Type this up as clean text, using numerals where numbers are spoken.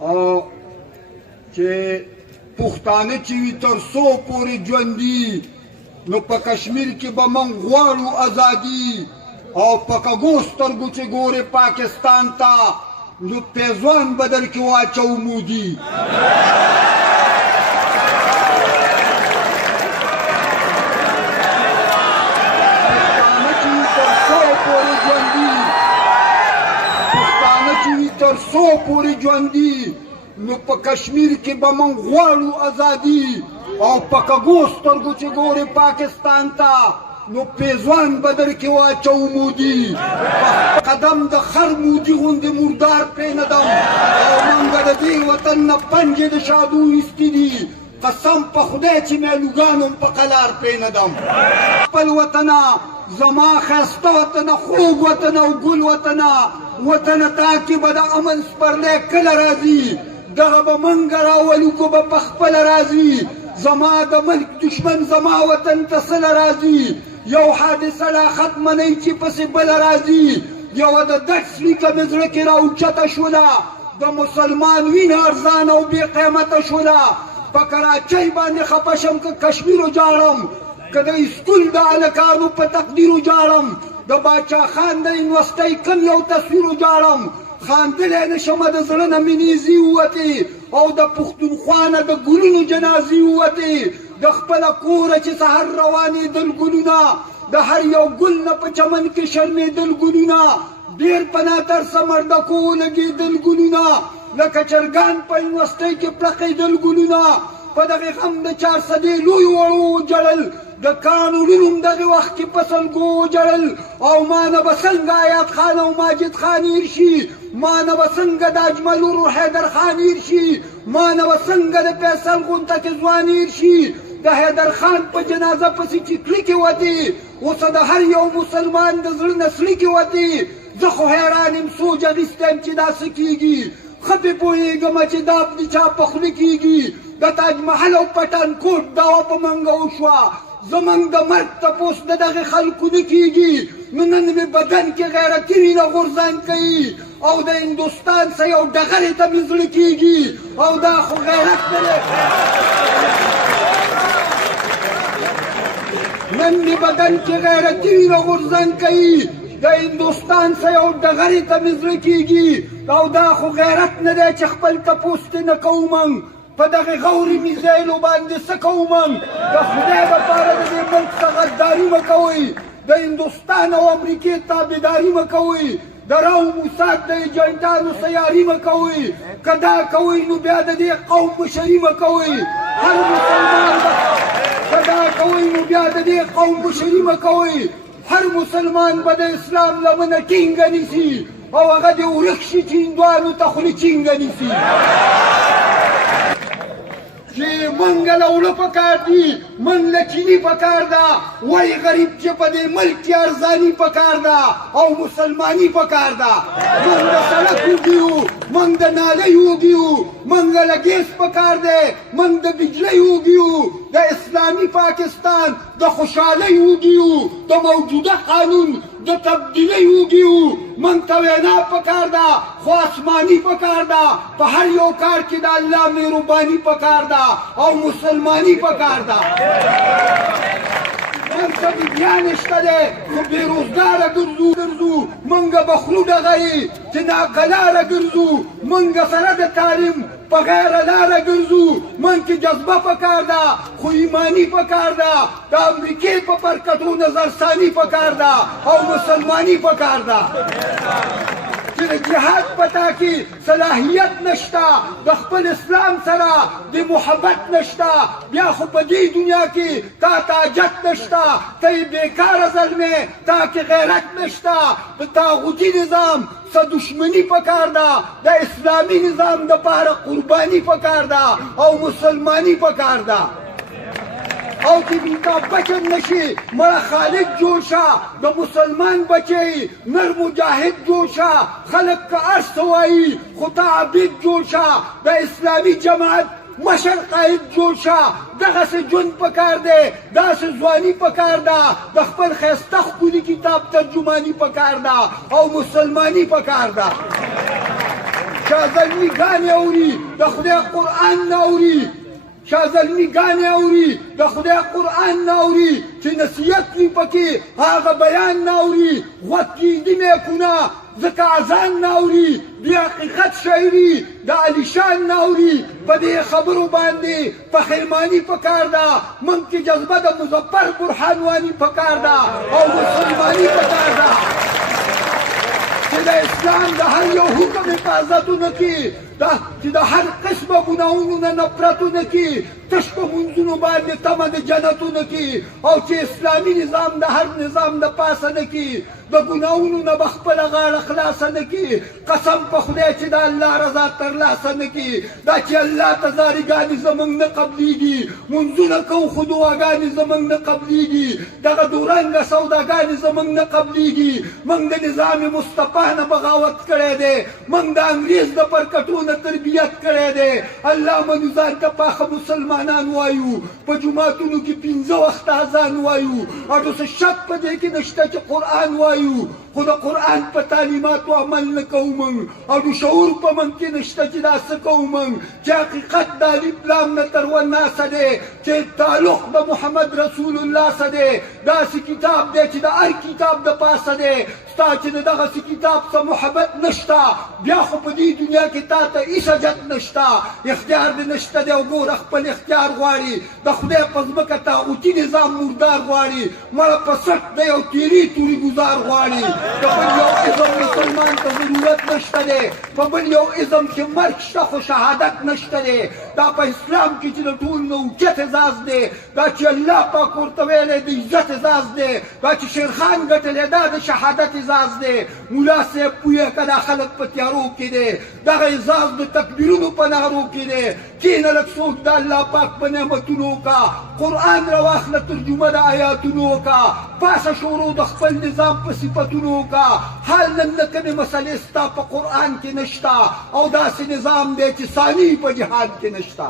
او چې پښتانه چې وي تر څو پورې ژوندي نو په کشمیر کې به موږ غواړو ازادي او په کږو سترګو چې ګورې پاکستان ته نو پیزوان به درکې واچو مودي تر څو پورې ژوندي نو په کشمیر کې به موږ غواړو ازادي او په کږو سترګو چې ګورې پاکستان ته نو پیزوان به درکې واچو مودي په قدم د خر مودي غوندې مردار پرې ندم او موږ د دې وطن نه پنجې د شادو ایستي دي قسم په خدای چې میلوګان هم په قلار پرې ندم خپل وطنه زما ښایسته وطنه خوږ وطنه او ګل وطنه وطنه تا کې به د امن سپرلی کله راځي دغه به موږ راولو که به په خپله راځي زما د ملک دشمن زما وطن ته سله راځي یو حادثه لا ختمه نه چې پسې بله راځي یوه د دټ سلیکه مې زړه کې راوچته شوله د مسلمان وینه ارزانه او بې قیمته شوله په کراچۍ باندې خفه شم که کشمیر وجاړم که د اسکول د هلکانو په تقدیر وجاړم د باچا خان د یونیورسټۍ کم یو تصویر وجاړم خاندلی نه شمه د زړه نه مې نیزې ووتې او د پښتونخوا نه د ګلونو جنازې ووتې د خپله کوره چې سهر روانېدل ګلونه د هر یو ګل نه په چمن کې شرمېدل ګلونه ډېر په ناترسه مردکو ولګېدل ګلونه لکه چرګان په یونیورسټۍ کې پړقېدل ګلونه په دغې غم د 400 لویو وړو وجړل د کانو لونو هم دغې وخت کې په سلګو وجړل او ما نه به څنګه آیات خان او ماجد خان هیر شي ما نه به څنګه د اجمل ورو حیدر خان هیر شي ما نه به څنګه د فیصل غونته کې ځوان هیر شي د حیدر خان په جنازه پسې چې کلیکې وتې اوسه د هر یو مسلمان د زړه نه سلیکې وتې زه خو حیران یم سوچ اخیستی یم چې دا څه کېږي ښه پې پوهېږم چې دا د چا په خوله کېږي د تاج محل او پټان کوټ دعوه په منګه وشوه زمونږ د مرګ تپوس د دغې خلکو نه کېږي نو نن مې بدن کې غیرتي وینه غورځان کوي او د هندوستان څه یو ډغرې ته مې زړه کېږي او دا خو غیرت نه دی نن مې بدن کې غیرتي وینه غورځان کوي د هندوستان څه یو ډغرې ته مې زړه کېږي او دا خو غیرت نه دی چې خپل تپوس ترې نه کوم په دغې غوري میزایلو باندې څه کوم د خدای دپاره د دې ملک څه غداري مه کوئ د هندوستان او امریکې تابعداري مه کوئ د راو موساد د ایجنټانو سیاري مه کوئ که دا کوئ نو بیا د دې قوم مشري مه کوئ هر مسلمان که دا کوئ نو بیا د دې قوم مشري مه کوئ هر مسلمان به د اسلام لمنه ټینګه نیسي او هغه دې ورک شي چې هندوانو ته خولې چینګه نیسي چې موږ له اوړه پکار دي موږ له چیني پکار ده وایي غریب چې په دې ملک کې ارزاني پکار ده او مسلماني پکار ده موږ د سړک وږي یو موږ د نالۍ وږي یو موږ له ګیس پکار دی موږ د بجلۍ وږي یو د اسلامي پاکستان د خوشحالۍ وږي یو د موجوده قانون د تبدیلۍ وږي یو موږ ته وینا پکار ده خو آسماني پکار ده په هر یو کار کې د الله مهرباني پکار ده او مسلمانی پکار ده موږ ته بیبیا نشته دی خو بېروزګاره ګرځو موږ به خولو ډغوي چې ناقلاره ګرځو موږ سره د تعلیم په غیره لاره ګرځو موږ کې جذبه پکار ده خو ایماني پکار ده د امریکې په پرکټو نظرثاني پکار ده او مسلماني پکار ده چې د جهاد پتا کې صلاحیت نشته د خپل اسلام سره د محبت نشته بیا خو په دې دنیا کې تا ته حاجت نشته ته یې بېکاره زلمې تا کې غیرت نشته د طاغوتي نظام څه دشمني پکار ده د اسلامي نظام دپاره قرباني پکار ده او مسلماني پکار ده او چې تا بچن نشي مړه خالد جوړ شه د مسلمان بچی نر مجاهد جوړ شه خلک که هر څه وایي خو ته عابد جوړ شه د اسلامي جماعت مشر قائد جوړ شه دغسې ژوند پکار دی داسې ځواني پکار ده د خپل ښایسته ښکلي کتاب ترجماني پکار ده او مسلماني پکار ده چې شازلمی ګانې اوري د خدای قرآن نه اوري شازلمی ګانې اوري د خدای قرآن نه اوري چې نصیحت وي پکې هغه بیان نه اوري غوږ کیږدي میکونه ځکه اذان نه اوري د حقیقت شاعري د علیشان نه اوري په دې خبرو باندې پښیماني پکار ده موږ کې جذبه د مظفر برهانواني پکار ده او مسلماني پکار ده چې د اسلام د هر یو حکم حفاظتونه کې چې د هر قسمه ګناهونو نه نفرتونه کې تش په منځونو باندې تمه د جنتونه کې او چې اسلامي نظام د هر نظام د پاسه نه کې د ګناهونو نه به خپله غاړه خلاصه نه کړي قسم په خدای چې د الله رضا ترلاسه نه کړي دا چې الله ته زاریګانې زموږ نه قبلیږي منځونه کوو خو دعاګانې زموږ نه قبلیږي دغه دورنګه سوداګانې زموږ نه قبلیږي موږ د نظام مصطفی نه بغاوت کړی دی موږ د انګریز د پرکټو نه تربیت کړی دی الله منو ځان ته پاخه مسلمانان وایو په جوماتونو کې 15 وخته اذان وایو او څه شک په دې کې نشته چې قرآن وایو خو د قرآن په تعلیماتو عمل نه کوو موږ او د شعور په من کې نشته چې دا څه کوو موږ چې حقیقت د الف لام نه تر والناسه دی چې تعلق د محمد رسول الله سره دی داسې کتاب دی چې د هر کتاب د پاسه دی ستا چې د دغسې کتاب څه محبت نشته بیا خو په دې دنیا کې تا ته هېڅ حاجت نشته اختیار دې نشته دی او ګوره خپل اختیار غواړي د خدای په ځمکه طاغوتي نظام مردار غواړي مړه په سټ دی او تیري توري ګزار غواړي د بل یو ازم مسلمان ته ضرورت نشته دی په بل یو ازم کې مرګ شته خو شهادت نشته دی دا په اسلام کې چې د ټول نه اوچت اعزاز دی دا چې الله پاک ورته ویلی د عزت اعزاز دی دا چې شیرخان ګټلی دا د شهادت اعزاز دی ملا صاحب پوهه که دا خلک په تیارو کې دی دغه اعزاز د تکبیرونو په نارو کې دی کښېنه لږ څوک د الله پاک په نعمتونو وکړه قرآن راواخله ترجمه د آیاتونو وکړه پاسه شروع د خپل نظام په صفتونو وکړه حال نن د کومې مسلې ستا په قرآن کې نشته او داسې نظام دی چې ثاني په جهاد کې نشته